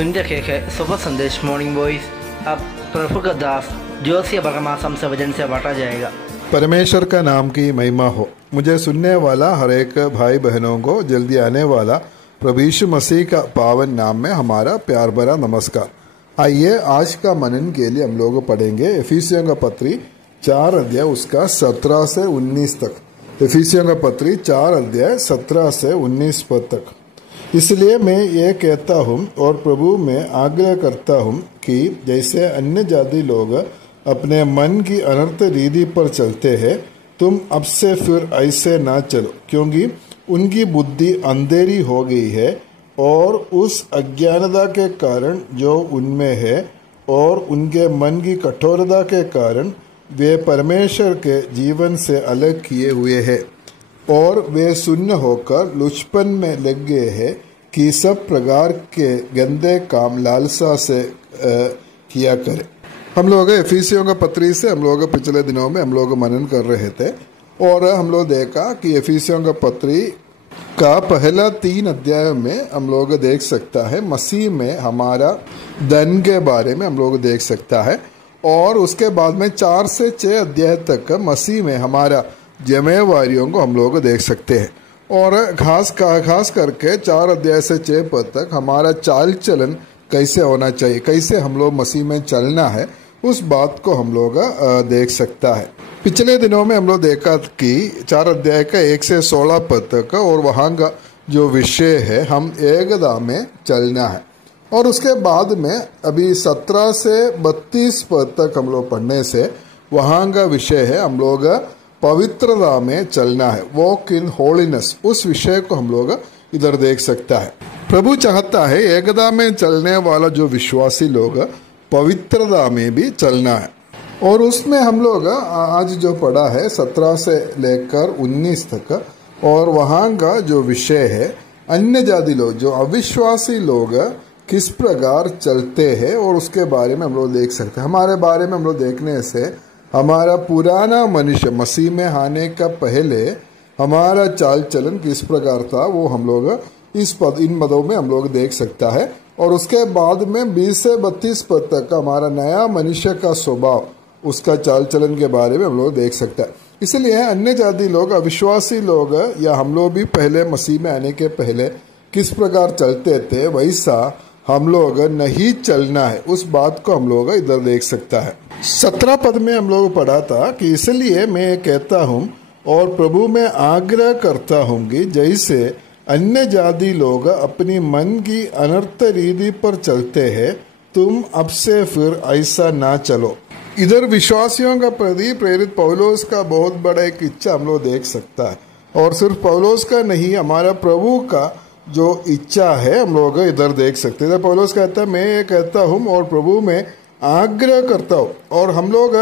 सुन रखे है सुबह संदेश मॉर्निंग वॉइस। अब प्रभु का दास जोशिया बरमासम से वचन से बांटा जाएगा। परमेश्वर का नाम की महिमा हो। मुझे सुनने वाला हर एक भाई बहनों को जल्दी आने वाला प्रभु यीशु मसीह का पावन नाम में हमारा प्यार भरा नमस्कार। आइए आज का मनन के लिए हम लोग पढ़ेंगे एफिसियों का पत्री 4 अध्याय उसका 17 से 19 तक। एफिसियों का पत्री 4 अध्याय 17 से 19 पद तक। इसलिए मैं ये कहता हूँ और प्रभु में आग्रह करता हूँ कि जैसे अन्य जाति लोग अपने मन की अनर्थ रीति पर चलते हैं, तुम अब से फिर ऐसे ना चलो, क्योंकि उनकी बुद्धि अंधेरी हो गई है और उस अज्ञानता के कारण जो उनमें है और उनके मन की कठोरता के कारण वे परमेश्वर के जीवन से अलग किए हुए हैं और वे शून्य होकर लुचपन में लग गए हैं कि सब प्रकार के गंदे काम लालसा से किया करें। हम लोग एफिसियों का पत्री से हम लोग पिछले दिनों में हम लोग मनन कर रहे थे और हम लोग देखा कि एफिसियों का पत्री का पहला 3 अध्याय में हम लोग देख सकता है मसीह में हमारा धन के बारे में हम लोग देख सकता है, और उसके बाद में 4 से 6 अध्याय तक मसीह में हमारा जिम्मेवारियों को हम लोग देख सकते हैं, और खास करके 4 अध्याय से 6 पद तक हमारा चाल चलन कैसे होना चाहिए, कैसे हम लोग मसीह में चलना है, उस बात को हम लोग देख सकता है। पिछले दिनों में हम लोग देखा कि 4 अध्याय का 1 से 16 पद तक और वहाँ का जो विषय है हम एकता में चलना है, और उसके बाद में अभी 17 से 32 पद तक हम लोग पढ़ने से वहाँ का विषय है हम लोग पवित्रता में चलना है, वॉक इन होलीनेस। उस विषय को हम लोग इधर देख सकता है। प्रभु चाहता है एकता में चलने वाला जो विश्वासी लोग पवित्रता में भी चलना है, और उसमें हम लोग आज जो पढ़ा है 17 से लेकर 19 तक, और वहाँ का जो विषय है अन्य जाति लोग जो अविश्वासी लोग किस प्रकार चलते हैं, और उसके बारे में हम लोग देख सकते हैं। हमारे बारे में हम लोग देखने से हमारा पुराना मनुष्य मसीह में आने का पहले हमारा चाल चलन किस प्रकार था वो हम लोग इन पदों में हम लोग देख सकता है, और उसके बाद में 20 से 32 पद तक हमारा नया मनुष्य का स्वभाव, उसका चाल चलन के बारे में हम लोग देख सकता है। इसलिए अन्य जाति लोग अविश्वासी लोग या हम लोग भी पहले मसीह में आने के पहले किस प्रकार चलते थे वैसा हम लोग नहीं चलना है, उस बात को हम लोग इधर देख सकता है। 17 पद में हम लोग पढ़ा था कि इसलिए मैं कहता हूँ और प्रभु में आग्रह करता हूँ कि जैसे अन्य जाति लोग अपनी मन की अनर्थ रीति पर चलते हैं, तुम अब से फिर ऐसा ना चलो। इधर विश्वासियों का प्रति प्रेरित पौलुस का बहुत बड़ा एक इच्छा हम लोग देख सकता है, और सिर्फ पौलुस का नहीं, हमारा प्रभु का जो इच्छा है हम लोग इधर देख सकते हैं। पौलुस कहता है मैं ये कहता हूँ और प्रभु में आग्रह करता हूँ, और हम लोग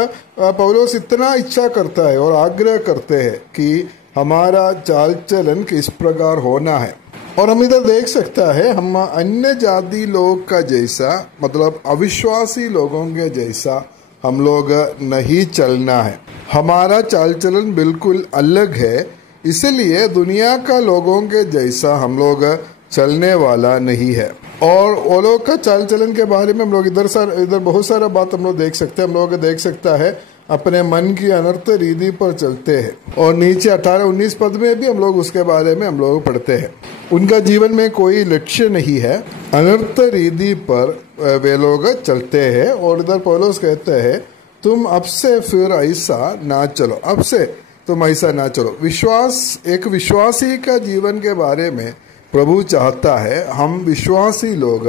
पौलुस इतना इच्छा करता है और आग्रह करते हैं कि हमारा चाल चलन किस प्रकार होना है, और हम इधर देख सकता है हम अन्य जाति लोग का जैसा, मतलब अविश्वासी लोगों के जैसा हम लोग नहीं चलना है। हमारा चाल चलन बिल्कुल अलग है, इसलिए दुनिया का लोगों के जैसा हम लोग चलने वाला नहीं है। और वो लोग का चाल चलन के बारे में हम लोग इधर बहुत सारा बात हम लोग देख सकते हैं। हम लोग देख सकता है अपने मन की अनर्थ रीति पर चलते हैं, और नीचे 18-19 पद में भी हम लोग उसके बारे में हम लोग पढ़ते हैं। उनका जीवन में कोई लक्ष्य नहीं है, अनर्थ रीति पर वे लोग चलते हैं, और इधर पौलुस कहते हैं तुम अब से फिर ऐसा ना चलो, अब से तुम ऐसा ना चलो। एक विश्वासी का जीवन के बारे में प्रभु चाहता है हम विश्वासी लोग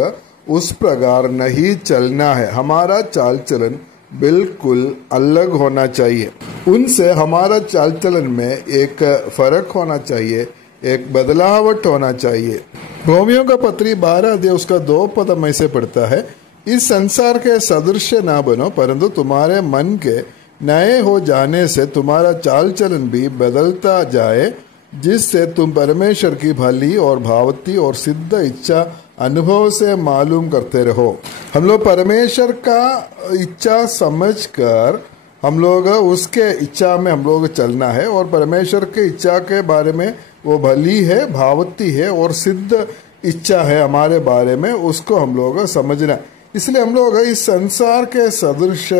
उस प्रकार नहीं चलना है, हमारा चाल चलन बिल्कुल अलग होना चाहिए। उनसे हमारा चाल चलन में एक फर्क होना चाहिए, एक बदलावट होना चाहिए। रोमियो का पत्री 12 अध्याय उसका 2 पद में से पढ़ता है, इस संसार के सदृश ना बनो, परंतु तुम्हारे मन के नए हो जाने से तुम्हारा चाल चलन भी बदलता जाए, जिससे तुम परमेश्वर की भली और भावती और सिद्ध इच्छा अनुभव से मालूम करते रहो। हम लोग परमेश्वर का इच्छा समझकर हम लोग उसके इच्छा में हम लोग चलना है, और परमेश्वर के इच्छा के बारे में वो भली है, भावती है और सिद्ध इच्छा है हमारे बारे में, उसको हम लोग समझना। इसलिए हम लोग इस संसार के सदृश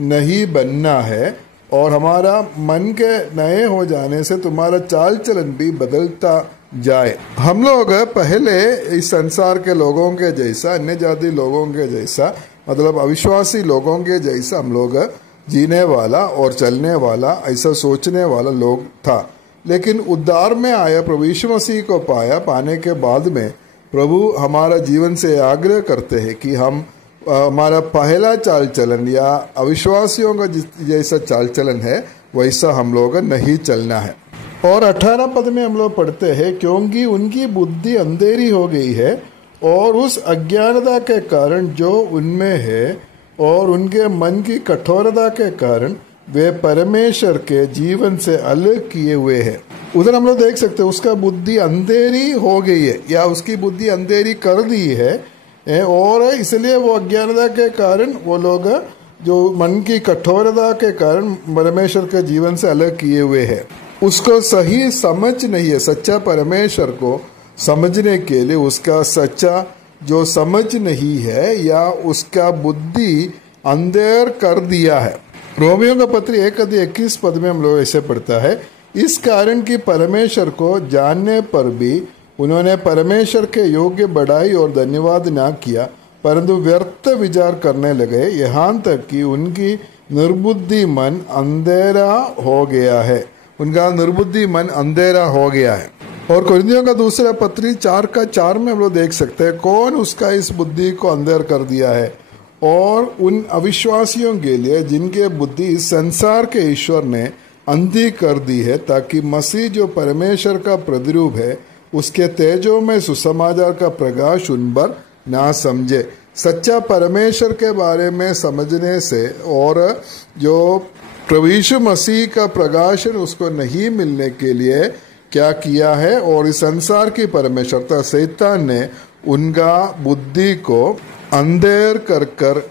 नहीं बनना है, और हमारा मन के नए हो जाने से तुम्हारा चाल चलन भी बदलता जाए। हम लोग पहले इस संसार के लोगों के जैसा, अन्य जाति लोगों के जैसा, मतलब अविश्वासी लोगों के जैसा हम लोग जीने वाला और चलने वाला, ऐसा सोचने वाला लोग था। लेकिन उद्धार में आया, प्रभु यीशु मसीह को पाने के बाद में प्रभु हमारा जीवन से आग्रह करते हैं कि हम हमारा पहला चाल चलन या अविश्वासियों का जैसा चाल चलन है वैसा हम लोग नहीं चलना है। और 18 पद में हम लोग पढ़ते हैं, क्योंकि उनकी बुद्धि अंधेरी हो गई है और उस अज्ञानता के कारण जो उनमें है और उनके मन की कठोरता के कारण वे परमेश्वर के जीवन से अलग किए हुए हैं। उधर हम लोग देख सकते हैं उसका बुद्धि अंधेरी हो गई है या उसकी बुद्धि अंधेरी कर दी है, और इसलिए वो अज्ञानता के कारण वो लोग जो मन की कठोरता के कारण परमेश्वर के जीवन से अलग किए हुए हैं। उसको सही समझ नहीं है। सच्चा परमेश्वर को समझने के लिए उसका सच्चा जो समझ नहीं है या उसका बुद्धि अंधेर कर दिया है। रोमियो का पत्र 1:21 पद में हम लोग ऐसे पढ़ता है, इस कारण कि परमेश्वर को जानने पर भी उन्होंने परमेश्वर के योग्य बढ़ाई और धन्यवाद ना किया, परंतु व्यर्थ विचार करने लगे, यहाँ तक कि उनकी निर्बुद्धि मन अंधेरा हो गया है। उनका निर्बुद्धि मन अंधेरा हो गया है। और कुरिन्थियों का दूसरा पत्री 4:4 में हम लोग देख सकते हैं, कौन उसका इस बुद्धि को अंधेर कर दिया है, और उन अविश्वासियों के लिए जिनके बुद्धि इस संसार के ईश्वर ने अंधी कर दी है, ताकि मसीह जो परमेश्वर का प्रतिरूप है उसके तेजों में सुसमाचार का प्रकाश उन पर ना समझे। सच्चा परमेश्वर के बारे में समझने से और जो प्रभु यीशु मसीह का प्रकाशन उसको नहीं मिलने के लिए क्या किया है, और इस संसार की परमेश्वरता शैतान ने उनका बुद्धि को अंधेर कर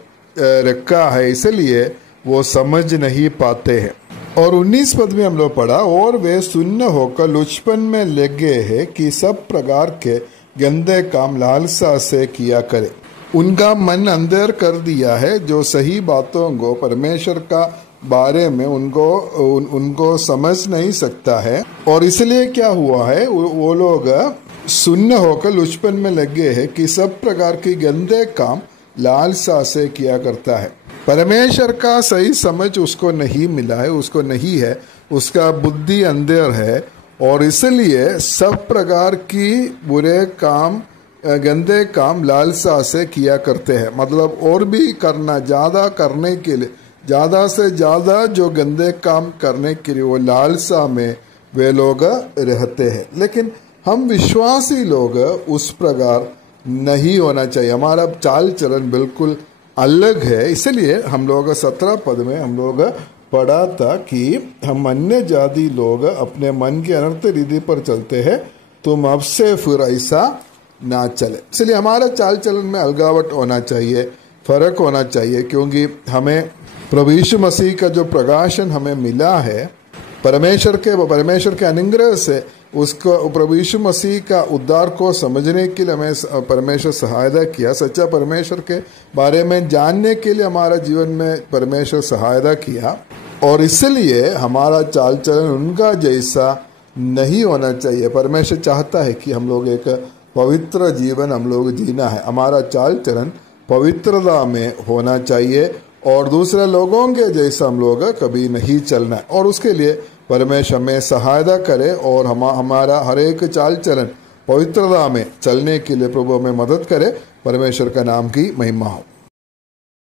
रखा है, इसलिए वो समझ नहीं पाते हैं। और 19 पद में हम लोग पढ़ा, और वे सुन्न होकर लुचपन में लगे हैं कि सब प्रकार के गंदे काम लालसा से किया करे। उनका मन अंधेर कर दिया है, जो सही बातों को परमेश्वर का बारे में उनको समझ नहीं सकता है, और इसलिए क्या हुआ है, वो लोग सुन्न होकर लुचपन में लगे हैं कि सब प्रकार की गंदे काम लालसा से किया करता है। परमेश्वर का सही समझ उसको नहीं मिला है, उसको नहीं है, उसका बुद्धि अंधेर है, और इसलिए सब प्रकार की बुरे काम गंदे काम लालसा से किया करते हैं। मतलब और भी करना, ज़्यादा करने के लिए, ज़्यादा से ज़्यादा जो गंदे काम करने के लिए वो लालसा में वे लोग रहते हैं। लेकिन हम विश्वासी लोग उस प्रकार नहीं होना चाहिए। हमारा चाल चलन बिल्कुल अलग है। इसलिए हम लोग 17 पद में हम लोग पढ़ा था कि हम अन्य जाति लोग अपने मन की अनर्थ रीति पर चलते हैं, तुम अब से फिर ऐसा ना चले। इसलिए हमारा चाल चलन में अलगावट होना चाहिए, फर्क होना चाहिए, क्योंकि हमें प्रभु यीशु मसीह का जो प्रकाशन हमें मिला है परमेश्वर के अनुग्रह से, उसको प्रभु यीशु मसीह का उद्धार को समझने के लिए हमें परमेश्वर सहायता किया। सच्चा परमेश्वर के बारे में जानने के लिए हमारा जीवन में परमेश्वर सहायता किया, और इसलिए हमारा चाल चलन उनका जैसा नहीं होना चाहिए। परमेश्वर चाहता है कि हम लोग एक पवित्र जीवन हम लोग जीना है। हमारा चाल चलन पवित्रता में होना चाहिए, और दूसरे लोगों के जैसा हम लोग कभी नहीं चलना है। और उसके लिए परमेश्वर हमें सहायता करे, और हमारा हर एक चाल चलन पवित्रता में चलने के लिए प्रभु हमें मदद करे। परमेश्वर का नाम की महिमा हो।